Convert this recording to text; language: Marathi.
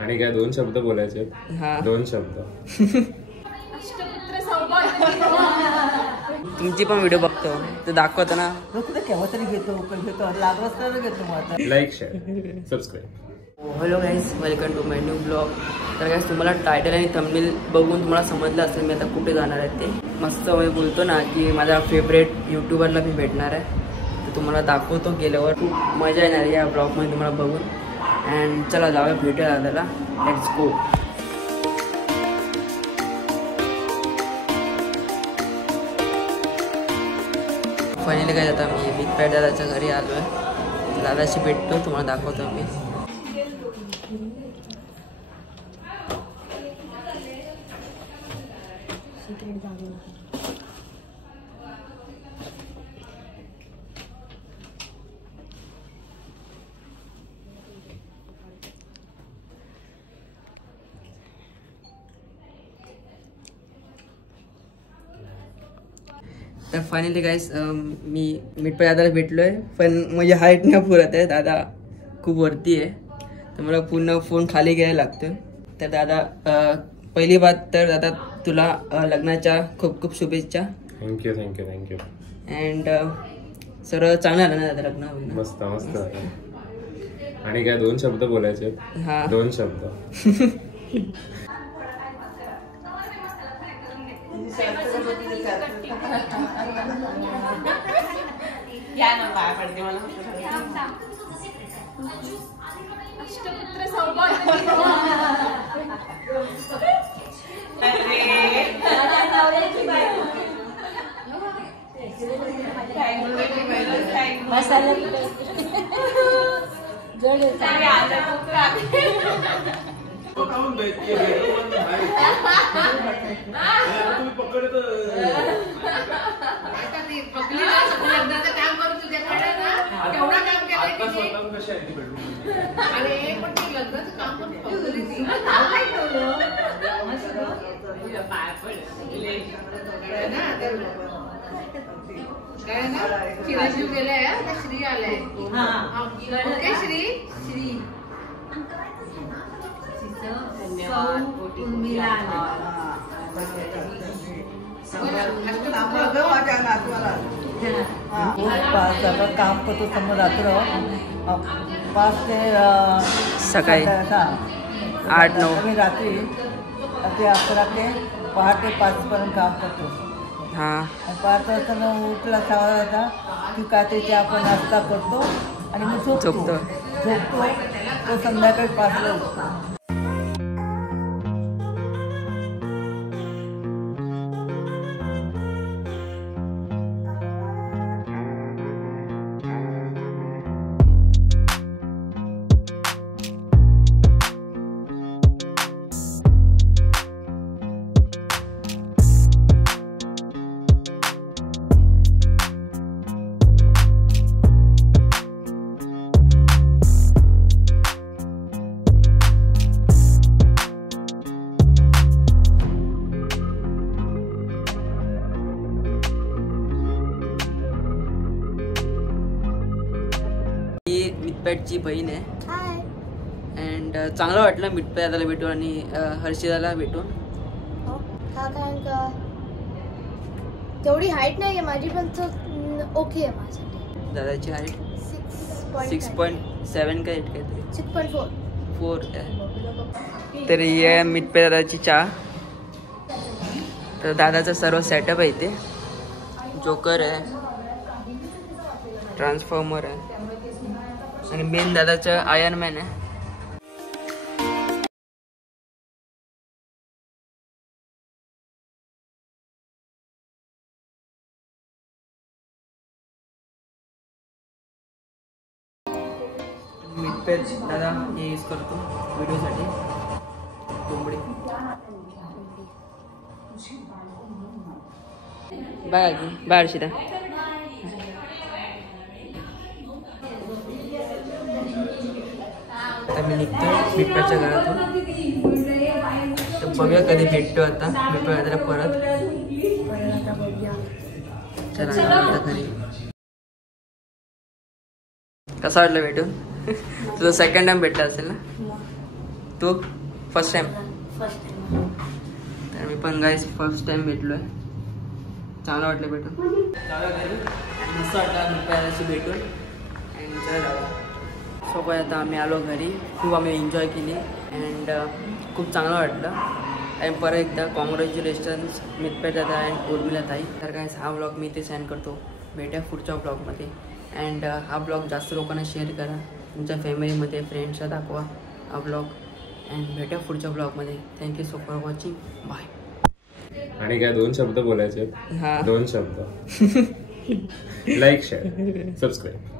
आणि काय 2 शब्द बोलायचे? हा 2 शब्द. तुमची पण व्हिडिओ बघतो तर दाखवतो ना. केव्हा तरी घेतो घेतो like share subscribe. Hello guys, welcome to my new blog. तर गाईज तुम्हाला टायटल आणि थंबनेल बघून तुम्हाला समजलं असेल मी आता कुठे जाणार आहे ते. मस्त मी बोलतो ना की माझा फेवरेट यूट्यूबरला मी भेटणार आहे. तर तुम्हाला दाखवतो गेल्यावर खूप मजा येणार आहे या ब्लॉगमध्ये तुम्हाला बघून. अँड चला जाऊया भेटूया दादाला. Let's go. फायनली काय आता मी मितपॅट दादाच्या घरी आलो आहे. दादाशी भेटतो, तुम्हाला दाखवतो मी. तर फायनली गाईस मी मितपॅट दादाला भेटलो आहे, पण माझी हाईट नाही पुरत आहे. दादा खूप वरती आहे तर मला पूर्ण फोन खाली घ्यायला लागतो. तर दादा पहिली बात तर दादा तुला लग्नाच्या खूप खूप शुभेच्छा. Thank you thank you thank you. अँड सर्व चांगलं आलं ना दादा लग्न? मस्त मस्त. आणि काय 2 शब्द बोलायचे? हा 2 शब्द. श्री गेलाय श्री आलाय. ओके श्री श्री काम करतो समोर रात्र 5 ते सकाळी 8-9 रात्री 11 ते पहाटे 5 पर्यंत काम करतो. हां 5 वाजता उठला 6 वाजता की काय ते आपण नाश्ता करतो आणि मग झोपतो. तो संध्याकाळी 5 ला उठतो. मितपॅटची बहीण आहे. अँड चांगलं वाटलं मितपॅट दादाला भेटून आणि हर्षिदाला भेटून. हा कारण का तेवढी हाईट नाही आहे माझी, पण ओके आहे माझ्यासाठी. दादाची हाईट 6.7 का 8 काहीतरी 6.4 आहे. तर ही आहे मितपॅट दादाची चहा. तर दादाचा सर्व सेटअप आहे इथे. जोकर आहे, ट्रान्सफॉर्मर आहे आणि मेन दादाचं आयर्न मॅन आहे. मितपॅट दादा हे यूज करतो व्हिडिओसाठी. कोंबडी बाहेर शिदा. आता मी निघतो मितपॅटच्या घरातून. तर बघूया कधी भेटतो आता मितपॅट परत. चला आता घरी. कसा वाटलं भेटून? तुझं सेकंड टाइम भेटला असेल ना? तू फर्स्ट टाइम? First time. तर मी पण गाईस फर्स्ट टाइम भेटलोय. चांगलं वाटलं भेटून. जाऊया घरी आणि मस्त वाटलं मित्राशी भेटून अँड चला जाऊया. सो काय आता आम्ही आलो घरी. खूप आम्ही एन्जॉय केली अँड खूप चांगलं वाटलं. अँड परत एकदा कॉंग्रॅच्युलेशन्स मितपेट दादा अँड उर्मिला ताई. तर काय हा ब्लॉग मी इथे सेंड करतो. भेटूया पुढच्या ब्लॉगमध्ये. अँड हा ब्लॉग जास्त लोकांना शेअर करा. तुमच्या फॅमिलीमध्ये फ्रेंड्सला दाखवा हा ब्लॉग. अँड भेटूया पुढच्या ब्लॉगमध्ये. Thank you so for watching. Bye. आणि काय 2 शब्द बोलायचे? हा 2 शब्द. Like share subscribe.